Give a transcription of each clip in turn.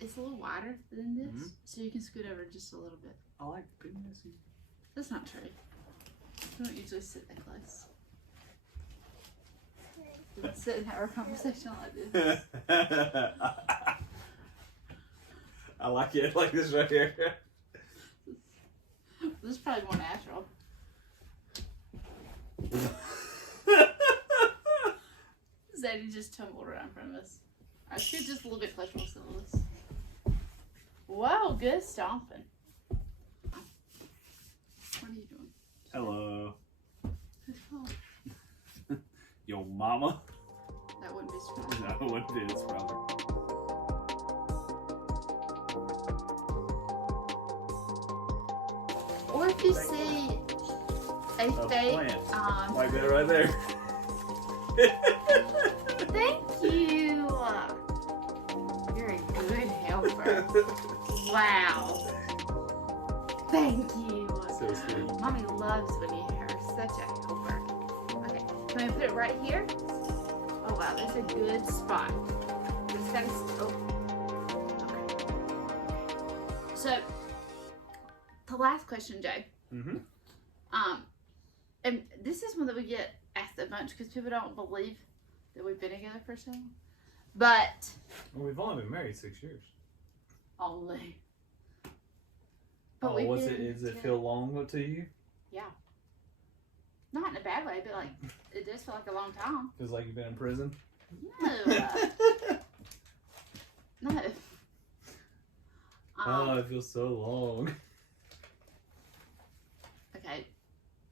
it's a little wider than this, so you can scoot over just a little bit. I like being messy. That's not true. We don't usually sit that close. Let's sit and have our conversation like this. I like it like this right here. This is probably more natural. Zadie just tumbled around in front of us. I should just a little bit closer to this. Whoa, good stomping. What are you doing? Hello. Who's calling? Yo mama. That wouldn't be strong. No, it wouldn't be his brother. Or if you see a fake plant. Like that right there. Thank you. You're a good helper. Wow. Thank you. So sweet. Mommy loves when you hear such a helper. Okay, can we put it right here? Oh wow, that's a good spot. Just gotta. Oh. Okay. So, the last question, Jay. Mm-hmm. And this is one that we get asked a bunch because people don't believe that we've been together for so long. But Well, we've only been married 6 years. only. But we've does been it together- feel long to you? Yeah. Not in a bad way, but like it does feel like a long time. Feels like you've been in prison? No. No. Oh, it feels so long. Okay,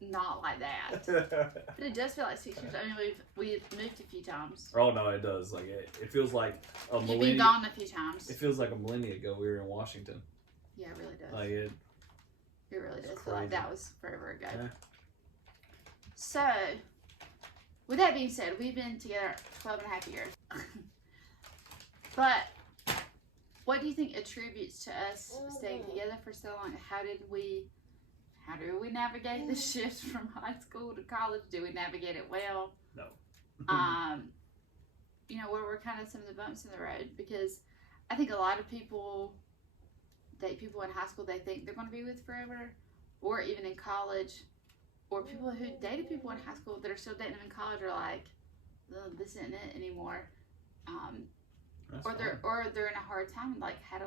not like that. But it does feel like 6 years. I mean, we've moved a few times. Oh no, it does. Like it feels like a You've been millennia. gone a few times. It feels like a millennia ago we were in Washington. Yeah, it really does. Like it. It really does It's feel like crazy. that was forever ago. Yeah. So, with that being said, we've been together 12 and a half years. But, what do you think attributes to us staying together for so long? How do we navigate the shift from high school to college? Do we navigate it well? No. You know, what were kind of some of the bumps in the road? Because I think a lot of people date people in high school they think they're going to be with forever, or even in college, or people who dated people in high school that are still dating them in college are like, "Ugh, this isn't it anymore." Or they're in a hard time, like how to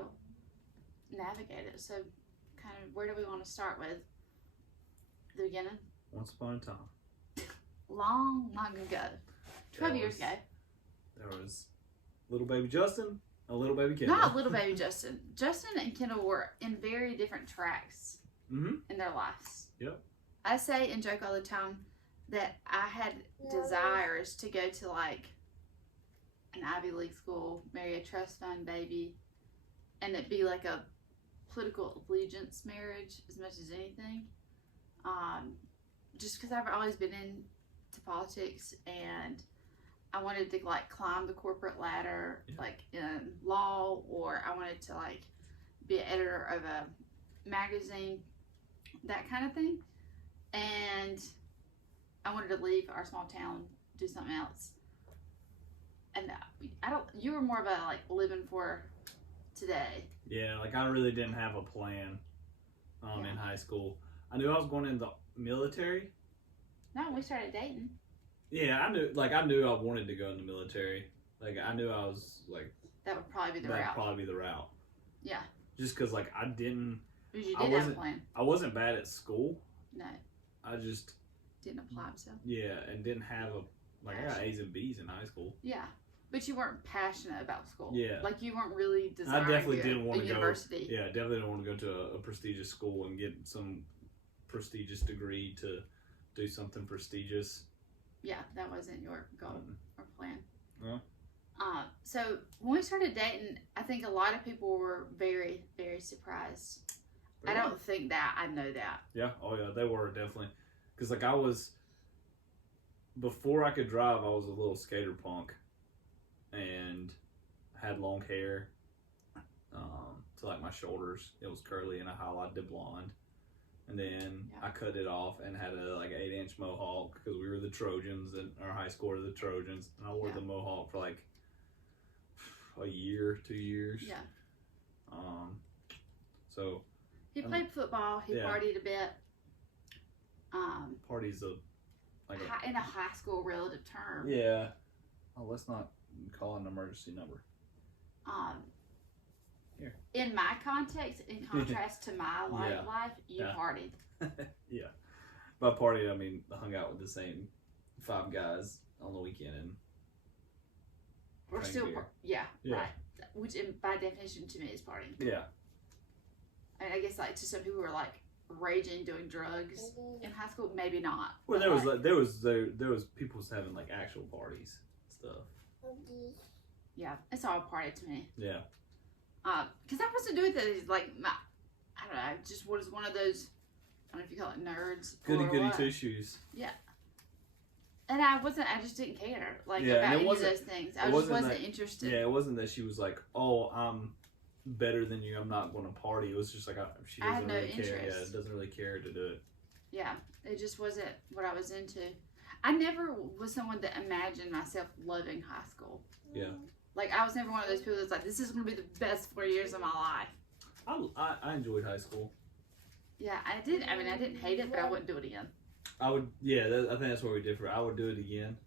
navigate it. So, kind of, where do we want to start with? The beginning? Once upon a time. Long ago. 12 years ago. There was little baby Justin, a little baby Kendall. Not little baby Justin. Justin and Kendall were in very different tracks in their lives. Yep. I say and joke all the time that I had desires to go to like an Ivy League school, marry a trust fund baby, and it be like a political allegiance marriage as much as anything. Just because I've always been into politics and I wanted to like climb the corporate ladder, like in law, or I wanted to like be an editor of a magazine, that kind of thing. And I wanted to leave our small town, do something else. And you were more of a like living for today. Yeah, like I really didn't have a plan in high school. I knew I was going in the military. No, we started dating. Yeah, I knew I wanted to go in the military. Like I knew I was like that would probably be the that'd route. probably be the route. Yeah. Just because like I didn't. Because you did have a plan. I wasn't bad at school. No. I just didn't apply himself. Yeah, and didn't have I got A's and B's in high school. Yeah. But you weren't passionate about school. Yeah. Like you weren't really desiring I definitely didn't want to go. University. Yeah, definitely didn't want to go to a prestigious school and get some prestigious degree to do something prestigious. Yeah, that wasn't your goal or plan. Yeah. So when we started dating, I think a lot of people were very, very surprised. I don't think that. I know that. Yeah. Oh yeah, they were definitely. Because like I was, before I could drive, I was a little skater punk, and had long hair, to like my shoulders. It was curly and I highlighted it blonde, and then I cut it off and had a like 8-inch mohawk because we were the Trojans and our high school were the Trojans, and I wore the mohawk for like a year, 2 years. Yeah. So he played football. He partied a bit. Parties in a high school relative term. Yeah. Oh, let's not call an emergency number. Here. In my context, in contrast to my life, you partied. Yeah. By party, I mean hung out with the same 5 guys on the weekend and we're still right. Which by definition to me is partying. Yeah. And I guess like to some people who are like raging doing drugs in high school, maybe not. Well, there was people having like actual parties and stuff. Yeah, it's all a party to me. Yeah. Because I wasn't doing that. Like I don't know, I just was one of those. I don't know if you call it nerds. Goody two shoes. Yeah. And I just didn't care about any of those things. I just wasn't interested. Yeah, it wasn't that she was like, oh, I'm better than you, I'm not going to party. It was just like, she doesn't really care. Yeah, doesn't really care to do it. Yeah, it just wasn't what I was into. I never was someone that imagined myself loving high school. Yeah. Like, I was never one of those people that's like, this is going to be the best 4 years of my life. I enjoyed high school. Yeah, I did. I mean, I didn't hate it, but I wouldn't do it again. I would, I think that's where we differ. I would do it again.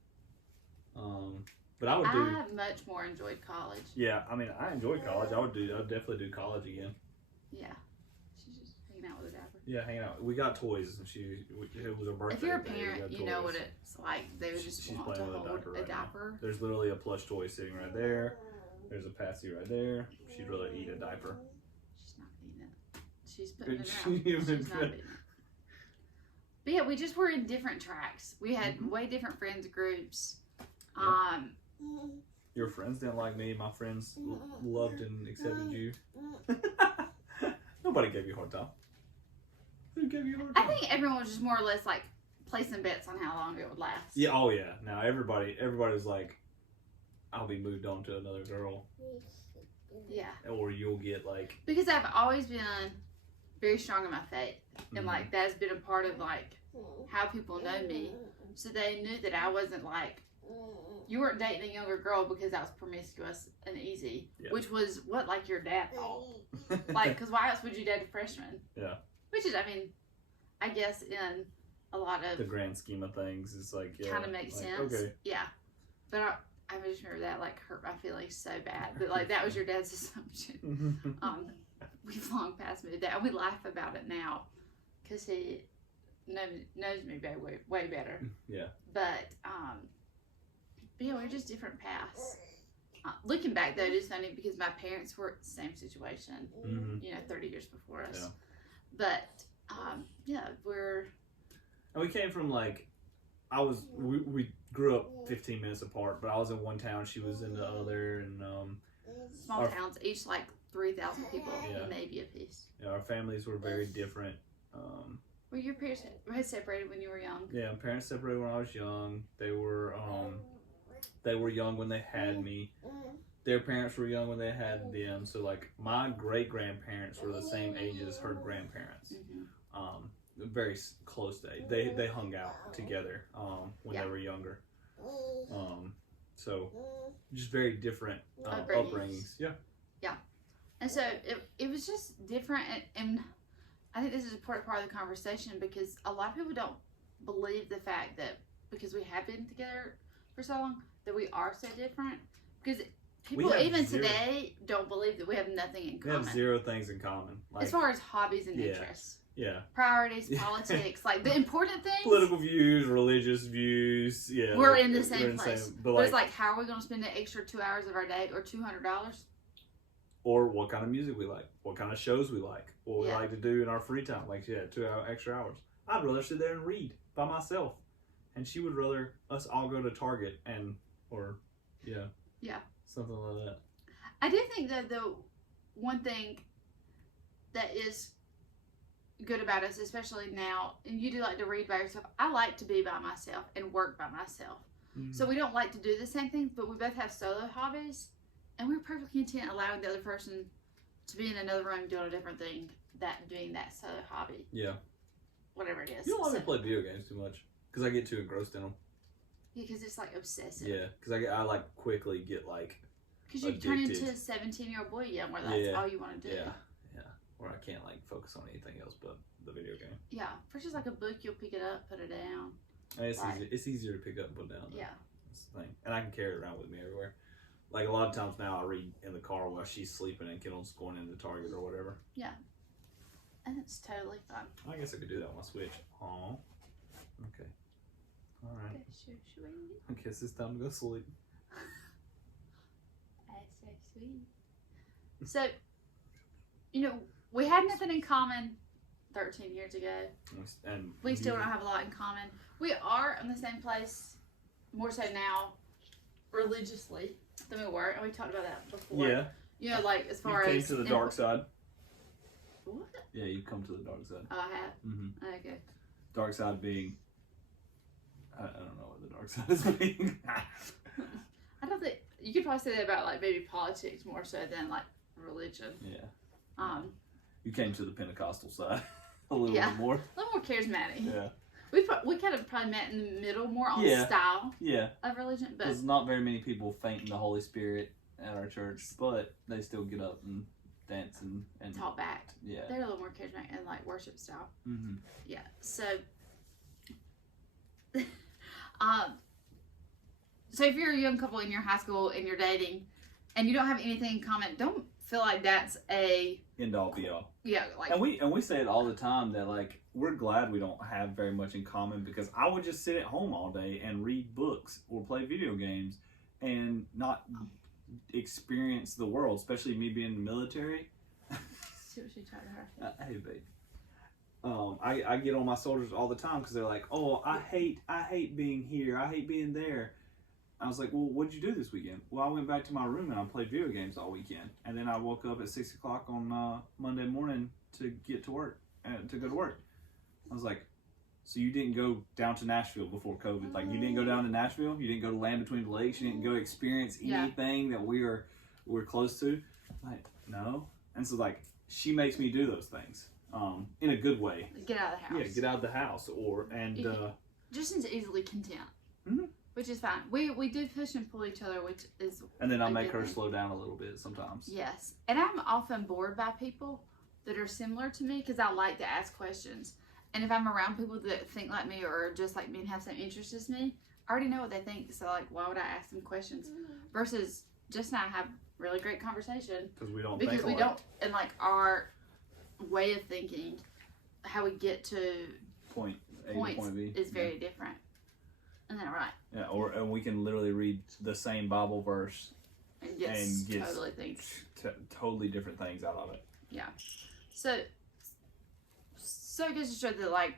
But I much more enjoyed college. Yeah, I mean, I enjoyed college. I'd definitely do college again. Yeah. She's just hanging out with her diaper. Yeah, hanging out. We got toys, and it was her birthday. If you're a parent, you know what it's like. They would just want to hold a diaper. There's literally a plush toy sitting right there. There's a passy right there. She'd rather eat a diaper. She's not eating it. She's putting it out. She's not eating it. But yeah, we just were in different tracks. We had way different friends groups. Yep. Your friends didn't like me. My friends loved and accepted you. Nobody gave you a hard time. Who gave you a hard time? I think everyone was just more or less like placing bets on how long it would last. Yeah. Oh yeah. Now everybody was like, I'll be moved on to another girl. Yeah. Or you'll get like. Because I've always been very strong in my faith, and like that's been a part of like how people know me. So they knew that I wasn't like. You weren't dating a younger girl because I was promiscuous and easy, which was what like your dad thought. Like, because why else would you date a freshman? Yeah. Which is, I mean, I guess in a lot of the grand scheme of things, it's like kind of makes sense. Okay. Yeah. But I just remember that like hurt my feelings so bad. But like that was your dad's assumption. We've long past moved that. We laugh about it now because he knows me way better. Yeah. But yeah, we're just different paths. Looking back though, it is funny because my parents were the same situation, 30 years before us. Yeah. But we're. And we came from like, we grew up 15 minutes apart, but I was in one town, she was in the other, and small towns, each like 3,000 people, maybe a piece. Yeah, our families were very different. Were your parents separated when you were young? Yeah, parents separated when I was young. They were young when they had me. Their parents were young when they had them. So like my great grandparents were the same age as her grandparents. Very close age. They hung out together when they were younger. So just very different upbringings. Yeah. Yeah. And so it was just different, and I think this is a important part of the conversation because a lot of people don't believe the fact that because we have been together for so long that we are so different. Because people even today don't believe that we have nothing in common. We have 0 things in common. Like, as far as hobbies and interests. Yeah. Priorities, politics, like the important things. Political views, religious views. Yeah. We're in the same place. But it's like, how are we going to spend the extra 2 hours of our day or $200? Or what kind of music we like, what kind of shows we like, what we like to do in our free time. Like, 2 extra hours. I'd rather sit there and read by myself. And she would rather us all go to Target something like that. I do think that the one thing that is good about us, especially now, and you do like to read by yourself, I like to be by myself and work by myself. So we don't like to do the same things, but we both have solo hobbies, and we're perfectly content allowing the other person to be in another room doing a different thing, doing that solo hobby. Yeah. Whatever it is. You don't let me play video games too much, because I get too engrossed in them. Yeah, because it's like obsessive. Yeah, because I like quickly get like because you turn into a 17-year-old boy again where that's all you want to do. Yeah. where I can't like focus on anything else but the video game. Yeah, if it's just like a book, you'll pick it up, put it down. It's easier to pick up and put down. Yeah. That's the thing. And I can carry it around with me everywhere. Like a lot of times now I read in the car while she's sleeping and Kendall's going into Target or whatever. Yeah. And it's totally fun. I guess I could do that on my Switch. Aw. Okay. Alright. That's so sweet. I guess it's time to go sleep. That's so sweet. So, you know, we had nothing in common 13 years ago. And we still don't have a lot in common. We are in the same place, more so now, religiously, than we were. And we talked about that before. Yeah. You know, like, as far you came as... to the dark side. What? Yeah, you've come to the dark side. Oh, I have? Mm-hmm. Okay. Dark side being... I don't know what the dark side is being. I don't think... You could probably say that about, like, maybe politics more so than, like, religion. Yeah. You came to the Pentecostal side a little bit more. A little more charismatic. Yeah. We kind of probably met in the middle more on style of religion. But there's not very many people faint in the Holy Spirit at our church, but they still get up and dance and talk back. Yeah. They're a little more charismatic and like worship style. Mm-hmm. Yeah. So, so if you're a young couple in your high school and you're dating and you don't have anything in common, don't feel like that's a end all be all. Yeah, like and we say it all the time that like we're glad we don't have very much in common because I would just sit at home all day and read books or play video games and not experience the world, especially me being in the military. See what she tried to her. Hey babe. I get on my soldiers all the time because they're like, oh, I hate being here, I hate being there. I was like, well, what'd you do this weekend? Well, I went back to my room and I played video games all weekend. And then I woke up at 6 o'clock on Monday morning to get to work, to go to work. I was like, so you didn't go down to Nashville before COVID? Like, you didn't go down to Nashville? You didn't go to Land Between the Lakes? You didn't go experience anything that we're close to? Like, no. And so, like, she makes me do those things in a good way. Get out of the house. Yeah, get out of the house. Just as easily content. Mm-hmm. Which is fine. We do push and pull each other, which is... And then I make her slow down a little bit sometimes. Yes. And I'm often bored by people that are similar to me because I like to ask questions. And if I'm around people that think like me or just like me and have the same interests as me, I already know what they think. So, like, why would I ask them questions? Versus just now have really great conversation. Because we don't think we don't... And, like, our way of thinking, how we get to... Point A points to point B. Is very different. And then right. Yeah, and we can literally read the same Bible verse and get totally things. Totally different things out of it. Yeah. So it goes to show that like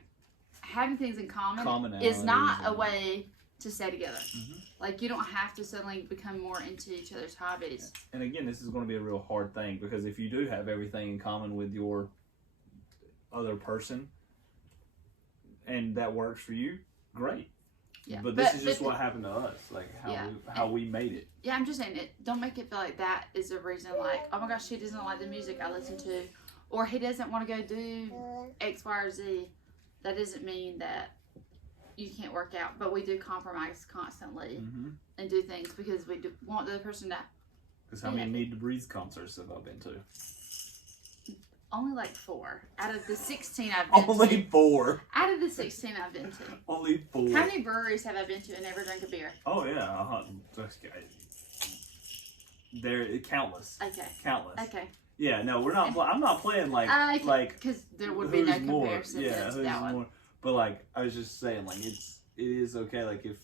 having things in common is not a way to stay together. Mm-hmm. Like you don't have to suddenly become more into each other's hobbies. And again, this is going to be a real hard thing because if you do have everything in common with your other person and that works for you, great. Yeah, but this is just what happened to us, like how we made it. Yeah, I'm just saying it. Don't make it feel like that is a reason. Like, oh my gosh, she doesn't like the music I listen to, or he doesn't want to go do X, Y, or Z. That doesn't mean that you can't work out. But we do compromise constantly and do things because we do want the other person to. Because how many Need to Breathe concerts have I been to? Only like 4 out of the 16 I've been to. Only 4. Out of the 16 I've been to. Only 4. How many breweries have I been to and never drank a beer? Oh yeah, they're countless. Okay. Countless. Okay. Yeah, no, we're not. I'm not playing like because there would be no comparison. Yeah, who's more? But like I was just saying, like it is okay. Like if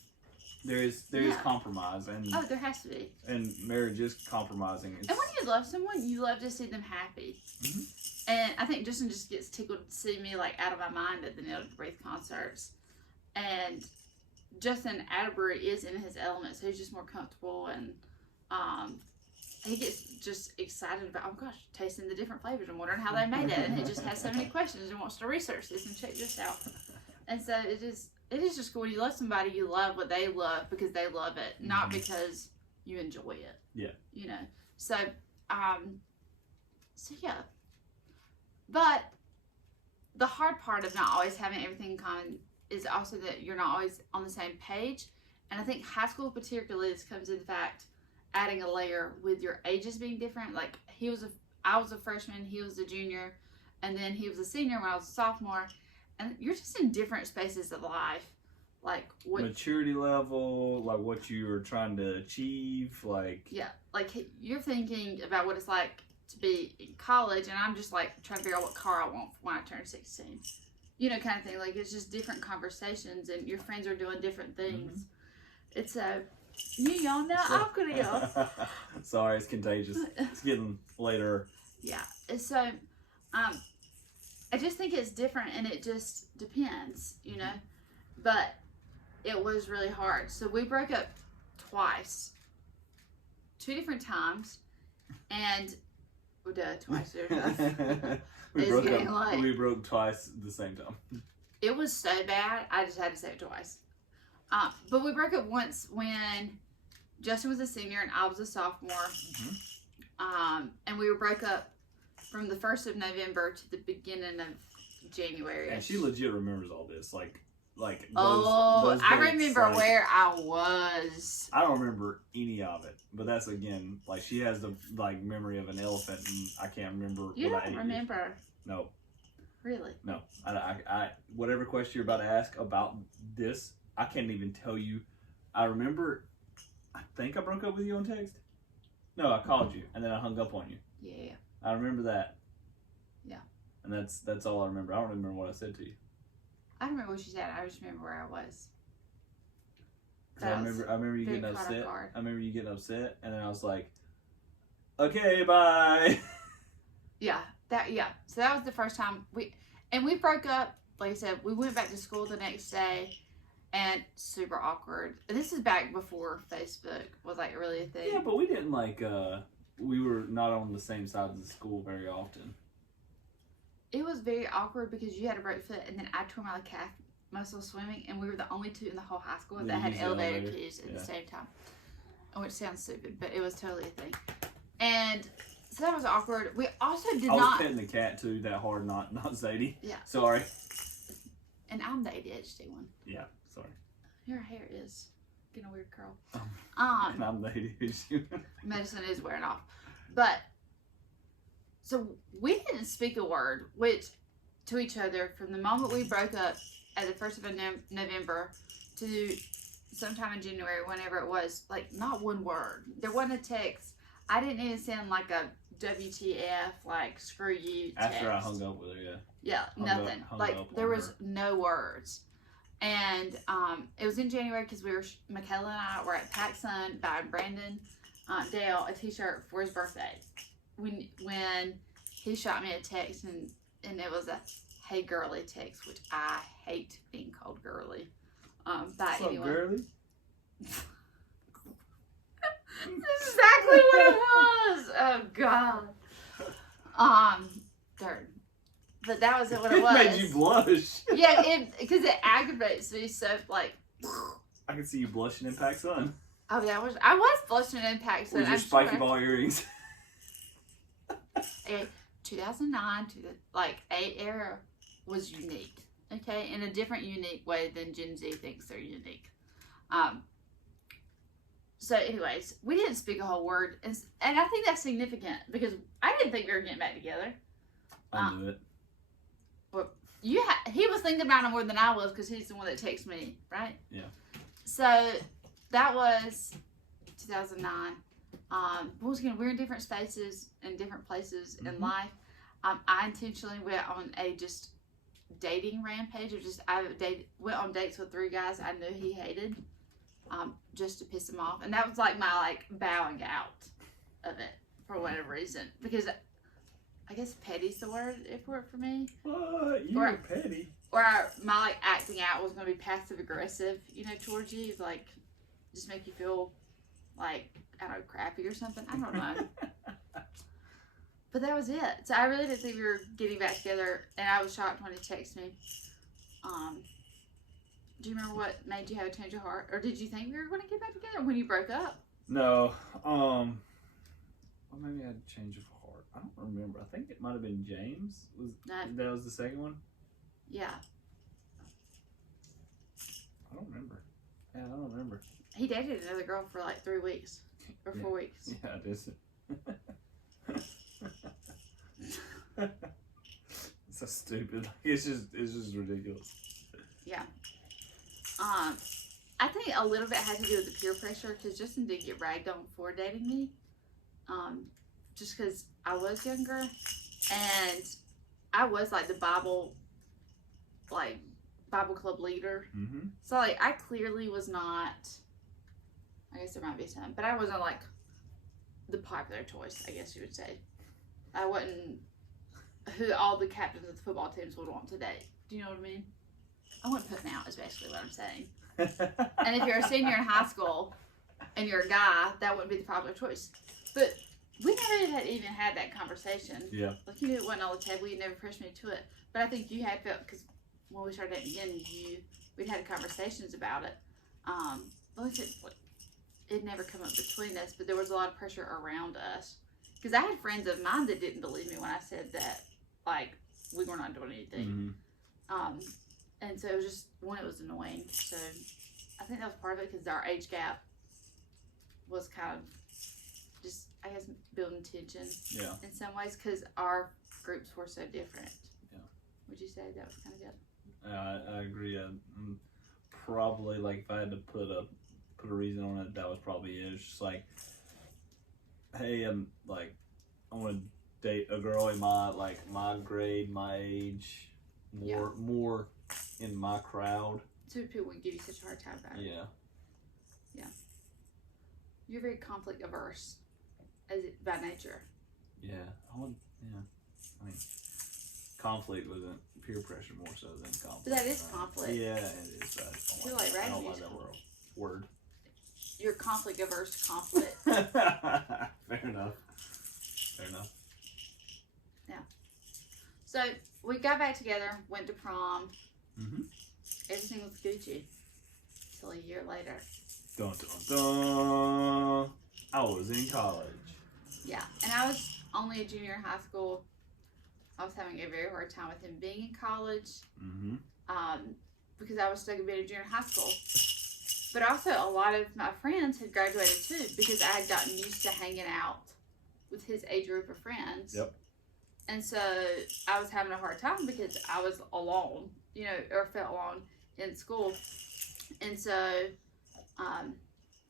there is compromise and there has to be. And marriage is compromising. And when you love someone, you love to see them happy. Mm-hmm. And I think Justin just gets tickled to see me like out of my mind at the Need to Breathe concerts. And Justin Atterbury is in his element, so he's just more comfortable and he gets just excited about, oh gosh, tasting the different flavors and wondering how they made it. And he just has so many questions and wants to research this and check this out. And so it is just cool. When you love somebody, you love what they love because they love it, not because you enjoy it. Yeah. You know. So yeah. But the hard part of not always having everything in common is also that you're not always on the same page. And I think high school particularly, this comes in the fact adding a layer with your ages being different. Like I was a freshman, he was a junior. and then he was a senior when I was a sophomore, and you're just in different spaces of life. Like what maturity level, like what you were trying to achieve, like like you're thinking about what it's like to be in college, and I'm just like trying to figure out what car I want when I turn 16. You know, kind of thing. Like it's just different conversations, and your friends are doing different things. It's a you yawn now. I'm gonna yawn. Sorry, it's contagious. It's getting later. Yeah. So, I just think it's different, and it just depends, you know. But it was really hard. So we broke up twice, 2 different times, and twice. We broke twice at the same time. It was so bad, I just had to say it twice. But we broke up once when Justin was a senior and I was a sophomore. And we broke up from the 1st of November to the beginning of January. And she legit remembers all this, like those I dates, remember where I was. I don't remember any of it, but that's again like she has the like memory of an elephant, and I can't remember. You don't remember? No. Really? No. I whatever question you're about to ask about this, I can't even tell you. I remember. I think I broke up with you on text. No, I called you and then I hung up on you. Yeah. I remember that. Yeah. And that's all I remember. I don't remember what I said to you. I don't remember what you said. I just remember where I was. I remember you getting upset. I remember you getting upset, and then I was like, "Okay, bye." Yeah. So that was the first time we broke up. Like I said, we went back to school the next day, and super awkward. This is back before Facebook was like really a thing. Yeah, but we didn't like. We were not on the same side of the school very often. It was very awkward because you had a broke foot, and then I tore my calf muscle swimming, and we were the only 2 in the whole high school that had elevator keys at the same time. Which sounds stupid, but it was totally a thing. And so that was awkward. We also did not. I was petting the cat too that hard, not Zadie. Yeah. Sorry. And I'm the ADHD one. Yeah. Sorry. Your hair is getting a weird curl. And I'm the ADHD. Medicine is wearing off, but. So we didn't speak a word to each other from the moment we broke up at the 1st of November to sometime in January, whenever it was, like not one word. There wasn't a text. I didn't even send like a WTF, like screw you text. After I hung up with her, yeah. Yeah, nothing. Like there was no words. And it was in January because Michaela and I were at PacSun buying Brandon Dale a t-shirt for his birthday. When he shot me a text and it was a "Hey girly" text, which I hate being called girly by What's anyone. Up, girly? That's exactly what it was. Oh God. But that was what it was. It made you blush. Yeah, because it aggravates me so like. I can see you blushing in PacSun. Oh yeah, I was blushing in PacSun. With your spiky ball earrings. 2009 to the 8 era was unique, okay, in a different unique way than Gen Z thinks they're unique. So anyways, we didn't speak a whole word, and I think that's significant because I didn't think we were getting back together. I knew it. Well, he was thinking about it more than I was because he's the one that texted me, right? Yeah. So that was 2009. Once again, we're in different spaces and different places in life. I intentionally went on a just dating rampage of went on dates with 3 guys I knew he hated, just to piss him off, and that was like my bowing out of it for whatever reason, because I guess petty's the word for me. What? You're petty. Or my acting out was going to be passive aggressive, towards you, just make you feel I don't know, crappy or something. I don't know. But that was it. So I really didn't think we were getting back together, and I was shocked when he texted me. Do you remember what made you have a change of heart? Or did you think we were going to get back together when you broke up? No. Well, maybe I had a change of heart. I don't remember. I think it might have been James. That was the second one? Yeah. I don't remember. Yeah, I don't remember. He dated another girl for 3 weeks. Or 4 weeks. Yeah, it is. stupid. It's just ridiculous. Yeah. I think a little bit had to do with the peer pressure because Justin did get ragged on for dating me. Just because I was younger and I was like the Bible club leader. Mm-hmm. So like I clearly was not. I guess there might be some, but I wasn't like the popular choice. I guess you would say. I wasn't who all the captains of the football teams would want to date. Do you know what I mean? I wasn't putting out. Is basically what I'm saying. And if you're a senior in high school and you're a guy, that wouldn't be the popular choice. But we never had even had that conversation. Yeah. Like, you knew it wasn't on the table. You never pushed me to it. But I think you had felt, because when we started dating again, we'd had conversations about it. But like I said, it never come up between us, but there was a lot of pressure around us. Because I had friends of mine that didn't believe me when I said that, like, we were not doing anything. Mm-hmm. And so it was just, one, it was annoying. So I think that was part of it because our age gap was kind of just, I guess, building tension in some ways because our groups were so different. Yeah. Would you say that was kind of good? I agree. Probably, like, if I had to put a reason on it, that was probably it. It's just like, hey, I want to date a girl in my grade, my age, more in my crowd. So people would give you such a hard time about it. Yeah. Yeah. You're very conflict averse, by nature. Yeah. I mean, conflict wasn't peer pressure more so than conflict. But that is conflict. Yeah, it is. I don't like that word. You're conflict averse to conflict. Fair enough. Yeah. So we got back together, went to prom. Mm-hmm. Everything was Gucci. Till a year later. Dun, dun, dun. I was in college. Yeah, and I was only a junior in high school. I was having a very hard time with him being in college. Mm-hmm. Because I was stuck in being a junior in high school. But also, a lot of my friends had graduated too because I had gotten used to hanging out with his age group of friends. Yep. And so I was having a hard time because I was alone, or felt alone in school. And so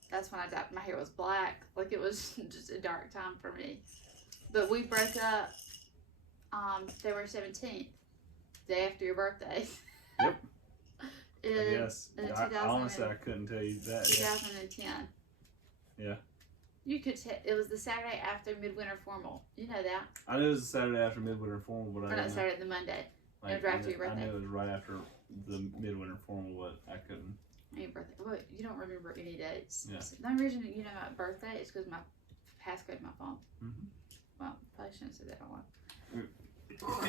that's when I dyed my hair was black. Like, it was just a dark time for me. But we broke up February 17th, day after your birthday. Yep. Yes. Honestly, I couldn't tell you that. 2010. Yeah. You could it was the Saturday after Midwinter Formal. You know that. I knew it was the Saturday after Midwinter Formal, but I didn't know. Saturday, the Monday. It was right after your birthday. I knew it was right after the Midwinter Formal, but I couldn't. Your birthday. Well, you don't remember any dates. Yeah. The only reason you know my birthday is because my passcode in my phone. Mm-hmm. Well, probably shouldn't say that online.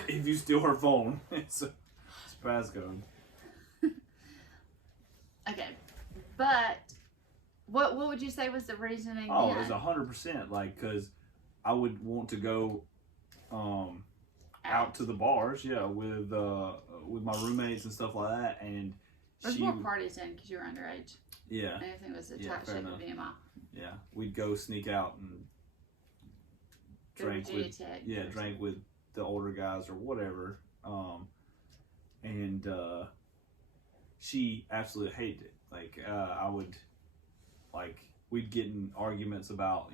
If you steal her phone, it's passcode. Okay, but what would you say was the reasoning? Oh, it was 100%. Like, cause I would want to go out to the bars, with my roommates and stuff like that, and there's more parties in because you were underage. Yeah, and everything was a tight ship of VMI. Yeah, we'd go sneak out and drank with the older guys or whatever, and she absolutely hated it. Like, we'd get in arguments about,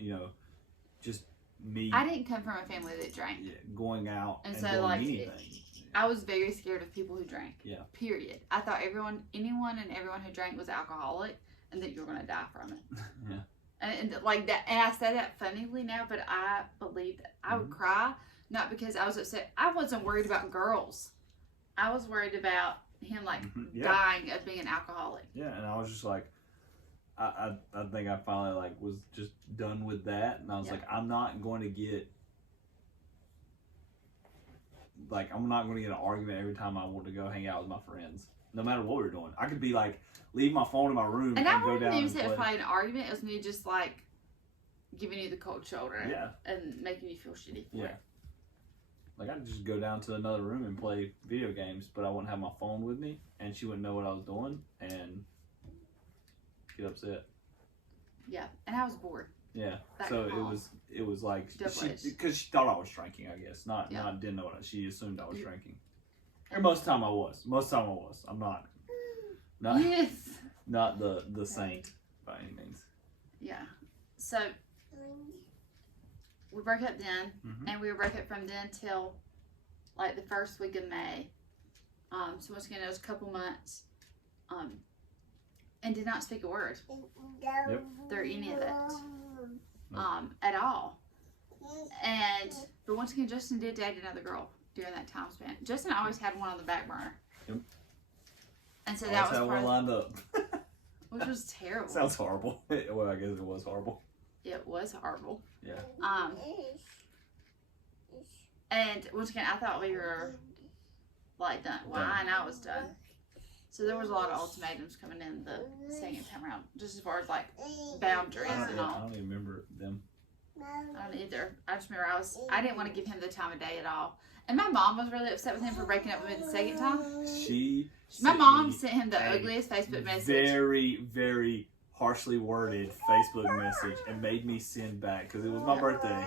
just me. I didn't come from a family that drank. Yeah, going out and so doing anything. I was very scared of people who drank. Yeah. Period. I thought anyone and everyone who drank was alcoholic and that you were going to die from it. Yeah. And like that, and I say that funnily now, but I believe that I would cry, not because I was upset. I wasn't worried about girls. I was worried about him dying of being an alcoholic. Yeah, and I was just like, I think I finally was just done with that, and I was like, I'm not going to get I'm not going to get an argument every time I want to go hang out with my friends, no matter what we're doing. I could be leave my phone in my room and go down and even say it was probably an argument. It was me just giving you the cold shoulder and making you feel shitty for it. I'd just go down to another room and play video games, but I wouldn't have my phone with me, and she wouldn't know what I was doing and get upset. Yeah, and I was bored. Yeah, so it was like because she thought I was drinking, I guess. Not didn't know she assumed I was drinking. Or most time I was. I'm not Yes. not the saint by any means. Yeah. So we broke up then, and we broke up from then till like the first week of May. So once again, it was a couple months, and did not speak a word through any of it, at all. But once again, Justin did date another girl during that time span. Justin always had one on the back burner. Yep. And so that was one lined up. Which was terrible. Sounds horrible. Well, I guess it was horrible. It was horrible. Yeah. And once again, I thought we were like done. Well, I know I was done. So there was a lot of ultimatums coming in the second time around, just as far as like boundaries and all. I don't even remember them. I don't either. I just remember I didn't want to give him the time of day at all. And my mom was really upset with him for breaking up with me the second time. My mom sent him the ugliest Facebook message. Very, very harshly worded Facebook message and made me send back because it was my birthday.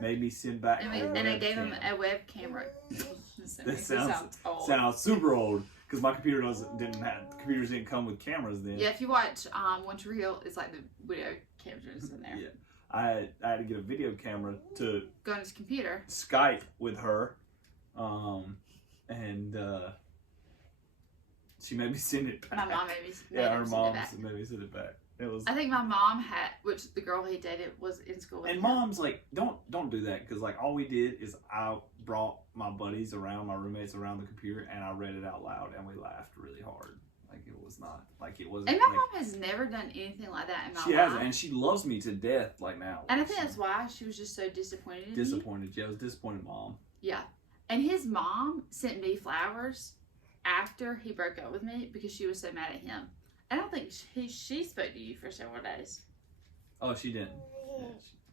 Made me send back. And I gave him a web camera. That sounds super old because my computer computers didn't come with cameras then. Yeah, if you watch Once Real, it's like the video cameras in there. Yeah. I had to get a video camera to go on his computer, Skype with her, and she made me send it back. My mom made me her mom made me send it back. It was. I think my mom had, which the girl he dated was in school with. And mom's like, don't do that because like all we did is I brought my buddies around, my roommates around the computer, and I read it out loud, and we laughed really hard. Like it was not like it wasn't. And my mom has never done anything like that in my life. She hasn't, and she loves me to death. Like now. And I think that's why she was just so disappointed. Yeah, I was disappointed, mom. Yeah, and his mom sent me flowers after he broke up with me because she was so mad at him. I don't think she spoke to you for several days. Oh, she didn't. Yeah,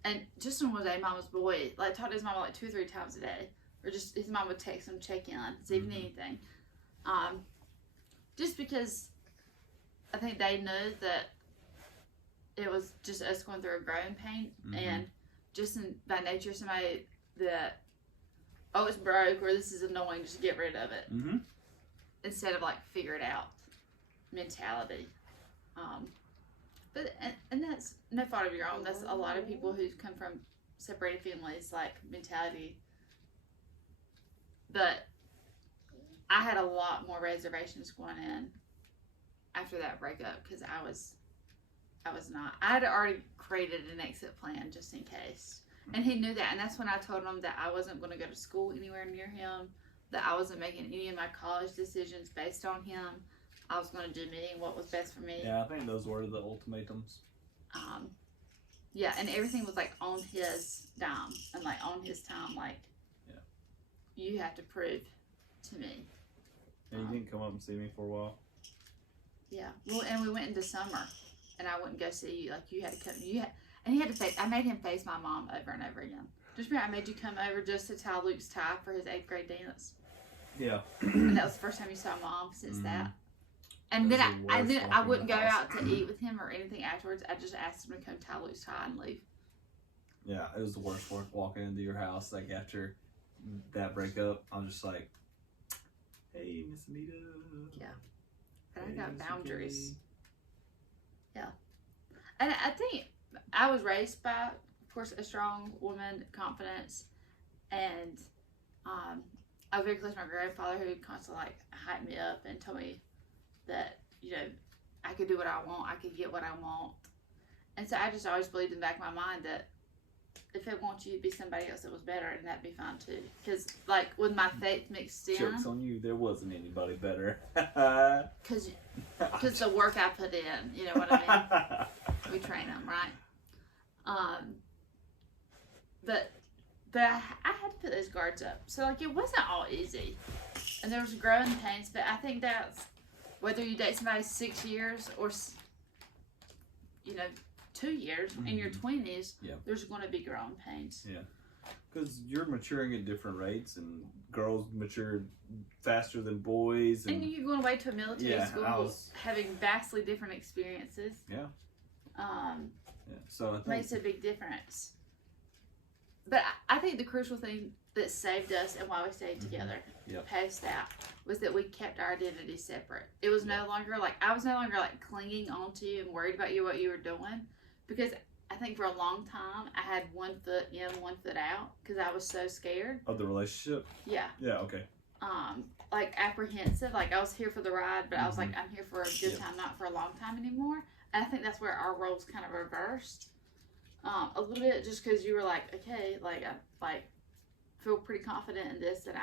And Justin was a mama's boy. Like talked to his mama like 2 or 3 times a day, or just his mom would text him, check in, see if he needed anything. Just because I think they knew that it was just us going through a growing pain, and Justin by nature somebody that it's broke or this is annoying, just get rid of it instead of like figure it out mentality. But that's no fault of your own. That's a lot of people who come from separated families like mentality. But I had a lot more reservations going in after that breakup because I was not. I had already created an exit plan just in case, and he knew that. And that's when I told him that I wasn't going to go to school anywhere near him, that I wasn't making any of my college decisions based on him. I was going to do me what was best for me. Yeah, I think those were the ultimatums. Yeah, and everything was like on his dime and like on his time. Like, you have to prove to me. And you didn't come up and see me for a while. Yeah, well, and we went into summer, and I wouldn't go see you. Like you had to come. And he had to face. I made him face my mom over and over again. Just remember, I made you come over just to tie Luke's tie for his 8th grade dance. Yeah. And that was the first time you saw Mom since that. And then I wouldn't go out to eat with him or anything afterwards. I just asked him to come tie Luke's tie and leave. Yeah, it was the worst work walking into your house like after that breakup. I'm just like, hey, Miss Anita. Yeah. And I got boundaries. Yeah. And I think I was raised by, of course, a strong woman, confidence, and I was very close to my grandfather who would constantly like hype me up and told me that, I could do what I want, I could get what I want. And so I just always believed in the back of my mind that if it wants you to be somebody else that was better, and that'd be fine too. Because, like, with my faith mixed in. Joke's on you, there wasn't anybody better. Because the work I put in, you know what I mean? We train them, right? But I had to put those guards up. So, like, it wasn't all easy. And there was growing pains, but I think that's whether you date somebody 6 years or, 2 years in your 20s, there's going to be growing pains. Yeah. Because you're maturing at different rates, and girls mature faster than boys. And you're going away to a military school having vastly different experiences. Yeah. So I think makes a big difference. But I think the crucial thing that saved us and why we stayed together Yep. past that was that we kept our identities separate. It was no longer like, I was no longer like clinging on to you and worried about you, what you were doing. Because I think for a long time, I had one foot in, one foot out because I was so scared. Of the relationship? Yeah. Yeah, okay. Like apprehensive. Like I was here for the ride, but I was like, I'm here for a good time, not for a long time anymore. And I think that's where our roles kind of reversed. A little bit just because you were like, okay, like I feel pretty confident in this, and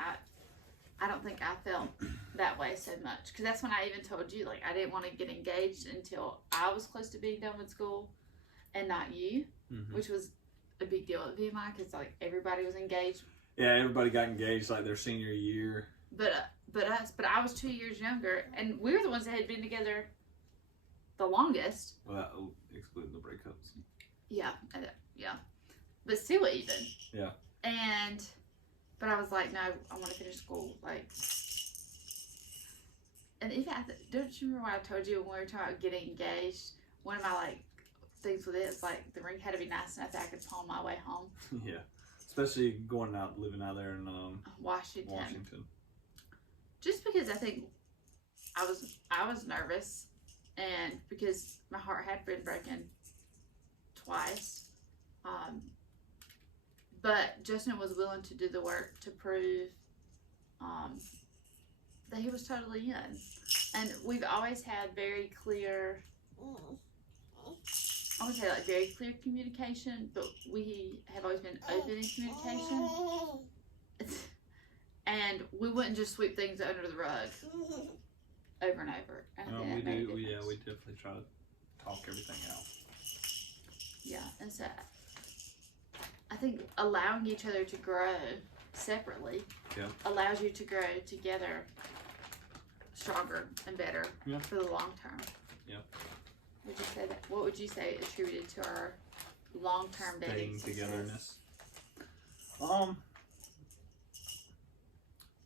I don't think I felt that way so much. Because that's when I even told you, like, I didn't want to get engaged until I was close to being done with school and not you, which was a big deal at VMI because, like, everybody was engaged. Yeah, everybody got engaged, like, their senior year. But I was 2 years younger, and we were the ones that had been together the longest. Well, excluding the breakups. Yeah. But still even. Yeah. But I was like, no, I want to finish school. Like, and even don't you remember when I told you when we were talking about getting engaged? One of my like things with it is like the ring had to be nice enough that I could pawn my way home. Yeah, especially living out there in Washington. Just because I think I was nervous, and because my heart had been broken twice. But Justin was willing to do the work to prove that he was totally in. And we've always had very clear, I would say like very clear communication, but we have always been open in communication. And we wouldn't just sweep things under the rug over and over. We definitely try to talk everything out. Yeah, and so I think allowing each other to grow separately allows you to grow together stronger and better for the long term. Yeah. Would you say that? What would you say attributed to our long-term dating togetherness?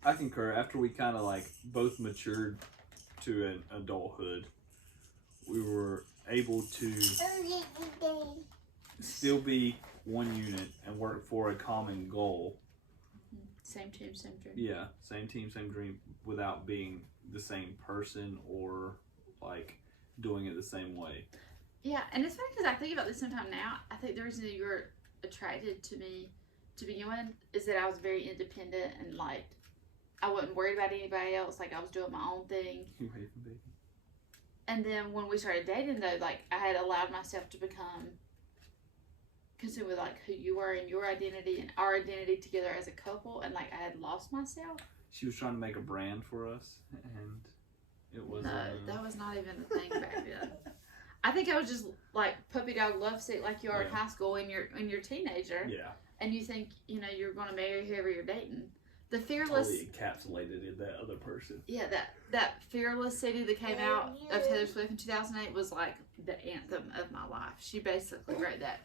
I concur. After we kind of like both matured to an adulthood, we were able to still be one unit and work for a common goal. Same team, same dream. Yeah, same team, same dream, without being the same person or like doing it the same way. Yeah, and it's funny because I think about this sometime now. I think the reason that you were attracted to me to begin with is that I was very independent and like I wasn't worried about anybody else. Like I was doing my own thing. You hate me, baby. And then when we started dating, though, like I had allowed myself to become consumed with like who you were and your identity and our identity together as a couple, and like I had lost myself. She was trying to make a brand for us, and it was that was not even the thing back then. I think I was just like puppy dog lovesick, like you are in high school when you're teenager. Yeah. And you think you're going to marry whoever you're dating. The fearless. Totally encapsulated in that other person. Yeah, that fearless CD that came out of Taylor Swift in 2008 was like the anthem of my life. She basically wrote that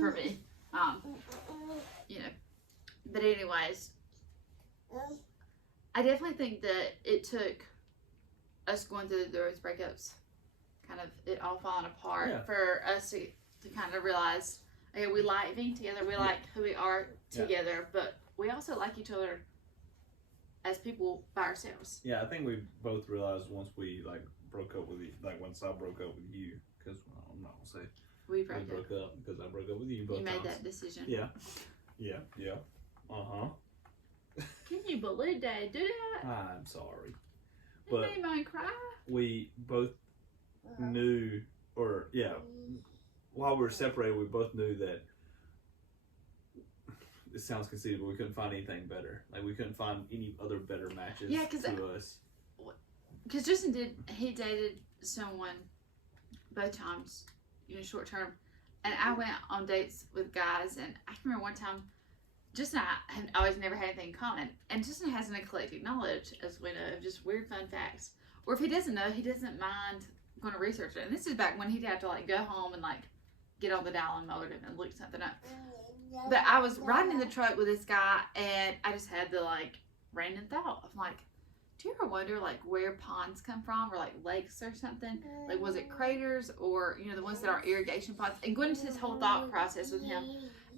for me. But anyways, I definitely think that it took us going through those breakups, kind of it all falling apart for us to kind of realize, okay, we like being together, we like who we are together, but we also like each other as people by ourselves. Yeah, I think we both realized once we like broke up with you, like once I broke up with you, because I'm not gonna say we broke up because I broke up with you both times. You made that decision. Yeah. Can you believe Dad do that? I'm sorry, but made mine cry. We both knew, while we were separated, we both knew that. It sounds conceited, but we couldn't find anything better. Like we couldn't find any other better matches to us. Because Justin dated someone both times, short term, and I went on dates with guys, and I can remember one time, Justin and I had always never had anything in common, and Justin has an eclectic knowledge, as we know, of just weird fun facts. Or if he doesn't know, he doesn't mind going to research it. And this is back when he'd have to like go home and like get on the dial-in modem and look something up. But I was riding in the truck with this guy, and I just had the like random thought of like, do you ever wonder like where ponds come from, or like lakes or something? Like, was it craters, or the ones that are irrigation ponds? And going into this whole thought process with him,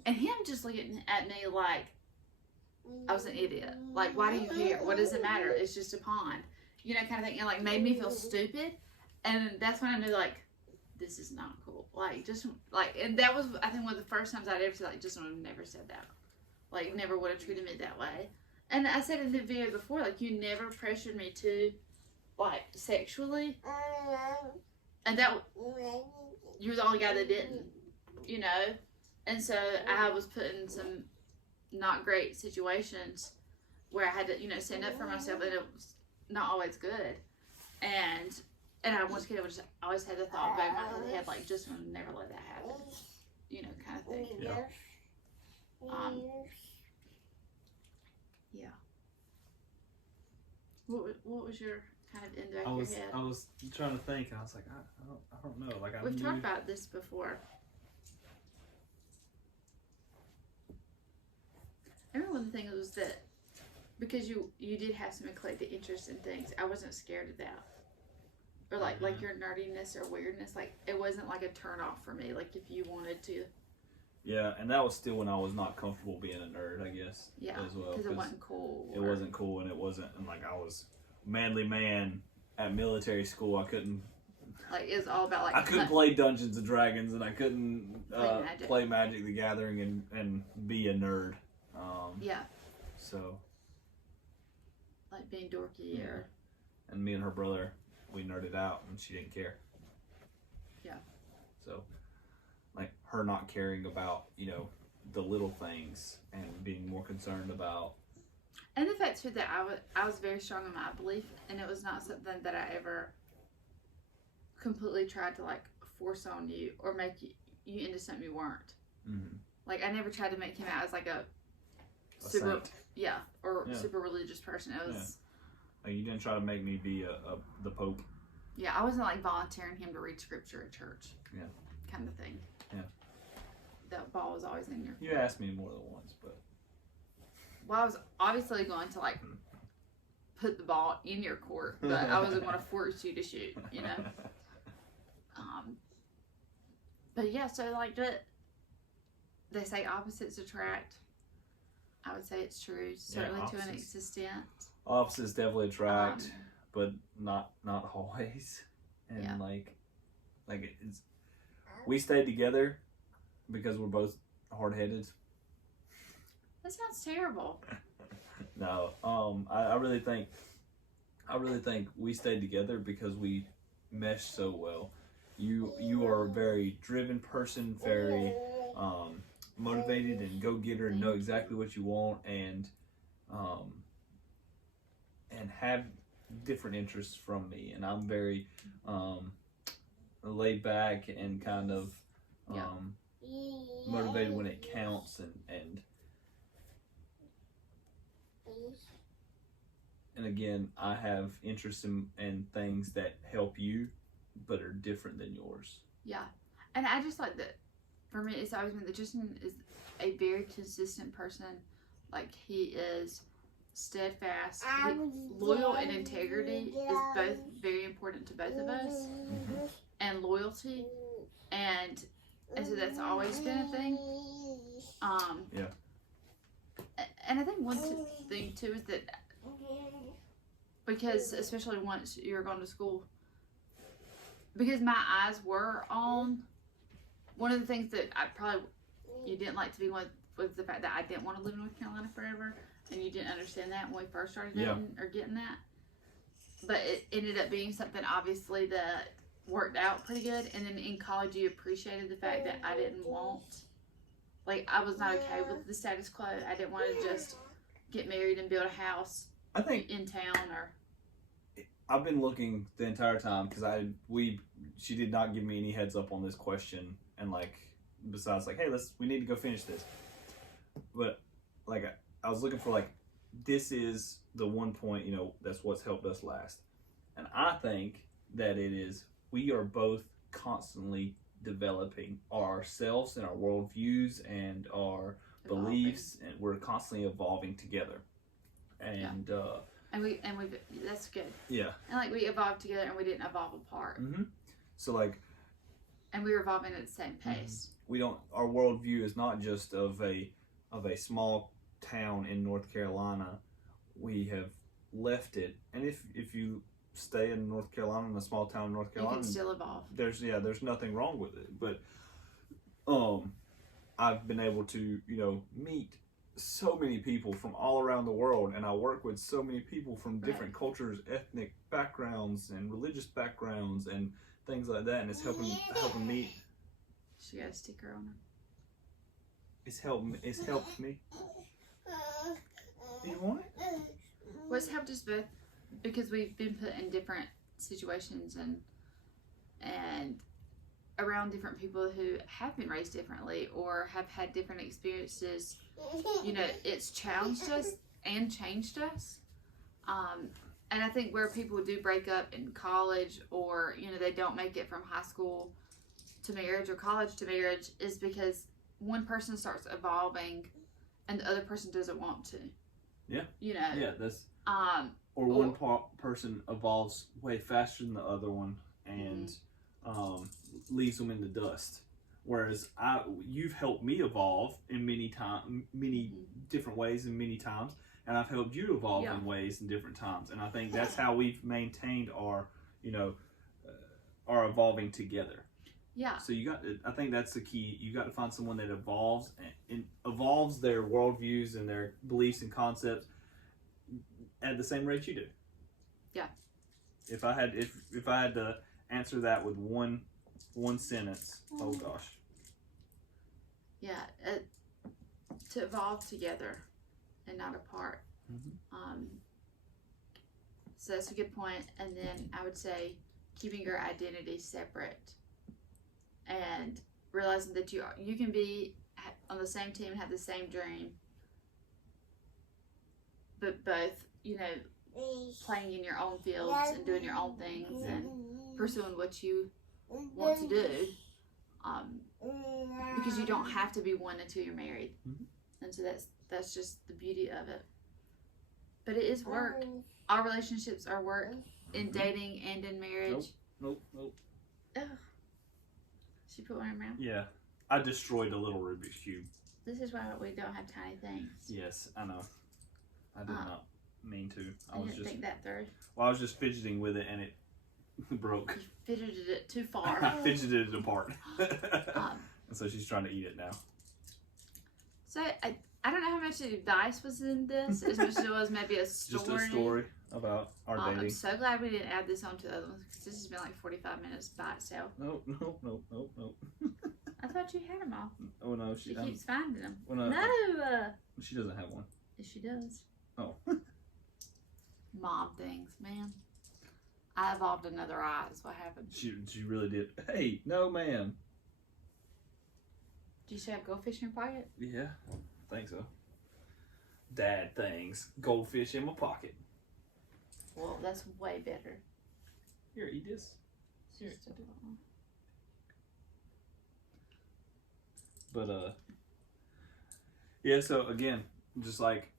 and him just looking at me like, I was an idiot. Like, why do you care? What does it matter? It's just a pond. You know, kind of thing. And, like, made me feel stupid. And that's when I knew, like, this is not cool. Like, just, like, and that was, I think, one of the first times I'd ever said, like, just would have never said that. Like, never would have treated me that way. And I said in the video before, like, you never pressured me to, like, sexually. And that, you're the only guy that didn't, you know? And so I was put in some not great situations where I had to, you know, stand up for myself, and it was not always good. And I was kid, I just always had the thought back in my head, like, just never let that happen, you know, kind of thing. Yeah. Yeah. What was your kind of in the back of your head? I was trying to think, and I was like, I don't know. Like, We've talked about this before. I remember one of the things was that because you did have some eclectic interest in things, I wasn't scared of that. Or like your nerdiness or weirdness, like it wasn't like a turn off for me. Like if you wanted to. Yeah, and that was still when I was not comfortable being a nerd, I guess. Yeah, as well, because it wasn't cool. It wasn't cool, and it wasn't, and like I was manly man at military school. I couldn't. Like it's all about like. I couldn't play Dungeons and Dragons, and I couldn't play Magic the Gathering and be a nerd. Yeah. So. Like being dorky or. And me and her brother, we nerded out, and she didn't care. Yeah. So, like her not caring about, you know, the little things and being more concerned about. And the fact too that I was very strong in my belief, and it was not something that I ever completely tried to like force on you or make you into something you weren't. Mm-hmm. Like I never tried to make him out as like a super saint. Super religious person. It was like you didn't try to make me be the Pope. Yeah, I wasn't like volunteering him to read scripture at church. Yeah. Kind of thing. Yeah. That ball was always in your court. You asked me more than once, but. Well, I was obviously going to like put the ball in your court, but I wasn't going to force you to shoot, you know. But yeah, so like they say opposites attract. I would say it's true, certainly to an extent. Opposites definitely attract, but not always. And like it's we stayed together because we're both hard-headed. That sounds terrible. No, I really think we stayed together because we meshed so well. You are a very driven person, very motivated and go-getter, and know exactly what you want, and have different interests from me. And I'm very laid back and kind of motivated when it counts, and again, I have interests in things that help you, but are different than yours. Yeah, and I just like that. For me, it's always been that Justin is a very consistent person. Like he is steadfast, loyal, and integrity is both very important to both of us, and loyalty, and so that's always been a thing. Yeah. And I think one thing too is that because especially once you're going to school, because my eyes were on one of the things that you didn't like to be with was the fact that I didn't want to live in North Carolina forever, and you didn't understand that when we first started dating or getting that. But it ended up being something obviously that worked out pretty good, and then in college you appreciated the fact that I didn't want, like I was not okay with the status quo. I didn't want to just get married and build a house in town or. I've been looking the entire time because she did not give me any heads up on this question, and like besides like, hey, we need to go finish this. But like I was looking for like, this is the one point, you know, that's what's helped us last. And I think that we are both constantly developing ourselves and our worldviews and our beliefs, and we're constantly evolving together. And And we that's good. Yeah. And like we evolved together and we didn't evolve apart. Mm-hmm. So like. And we were evolving at the same pace. Our worldview is not just of a small town in North Carolina, we have left it. And if you stay in North Carolina, in a small town in North Carolina, you can still evolve. There's nothing wrong with it. But I've been able to, meet so many people from all around the world, and I work with so many people from different cultures, ethnic backgrounds, and religious backgrounds, and things like that. And it's helping me. She got a sticker on her. It's helped me. Do you want it? What's helped us both, because we've been put in different situations and around different people who have been raised differently or have had different experiences. It's challenged us and changed us. And I think where people do break up in college, or they don't make it from high school to marriage or college to marriage, is because one person starts evolving and the other person doesn't want to. Yeah. Yeah, that's or one person evolves way faster than the other one and leaves them in the dust. Whereas you've helped me evolve in many different ways and many times, and I've helped you evolve in ways and different times. And I think that's how we've maintained our evolving together. Yeah. So I think that's the key. You got to find someone that evolves their worldviews and their beliefs and concepts at the same rate you do. Yeah. If I had to answer that with one sentence, oh gosh. Yeah, to evolve together and not apart. Mm-hmm. So that's a good point. And then I would say keeping your identity separate and realizing that you can be on the same team and have the same dream, but both, playing in your own fields and doing your own things and pursuing what you want to do, because you don't have to be one until you're married. And so that's just the beauty of it. But it is work. Our relationships are work in dating and in marriage. Nope. Ugh. She put one in her mouth? Yeah. I destroyed a little Rubik's Cube. This is why we don't have tiny things. Yes, I know. I did not mean to. I didn't think that through. Well, I was just fidgeting with it and it broke. You fidgeted it too far. I fidgeted it apart. And so she's trying to eat it now. So I don't know how much advice was in this, as much as it was maybe a story. Just a story about our dating. I'm so glad we didn't add this on to the other ones, because this has been like 45 minutes by itself. No. I thought you had them all. Oh no, she keeps finding them. Well, no. No. She doesn't have one. Yes, she does. Oh. Mom things, man. I evolved another eye. Is what happened. She really did. Hey, no, ma'am. Do you still have goldfish in your pocket? Yeah, I think so. Dad things. Goldfish in my pocket. Well, that's way better. Here, eat this. Here. But yeah. So again, just like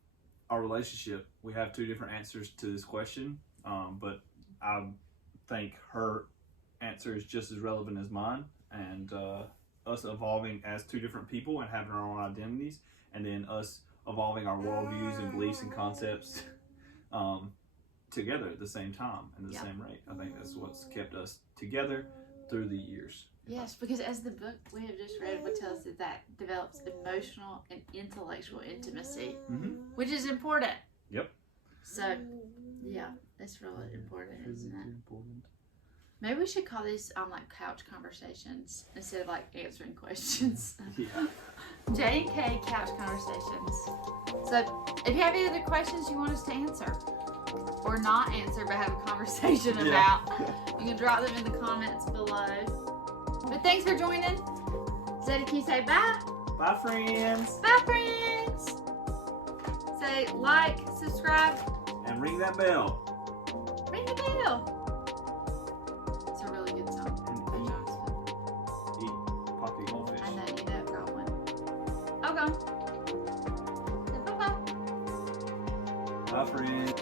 our relationship, we have two different answers to this question. But I think her answer is just as relevant as mine, and us evolving as two different people and having our own identities, and then us evolving our worldviews and beliefs and concepts together at the same time and the same rate. I think that's what's kept us together through the years. Yes, because as the book we have just read would tell us, that develops emotional and intellectual intimacy, which is important. Yep. So, yeah, that's really important, isn't it? Important. Maybe we should call these like couch conversations instead of like answering questions. Yeah. J and K couch conversations. So, if you have any other questions you want us to answer, or not answer but have a conversation about, you can drop them in the comments below. But thanks for joining. Zeddy, can you say bye? Bye, friends. Bye, friends. Say like, subscribe, and ring that bell. Ring the bell. It's a really good song. And eat pocket goldfish. I know you know, got one. Okay. Bye-bye. Bye, friends.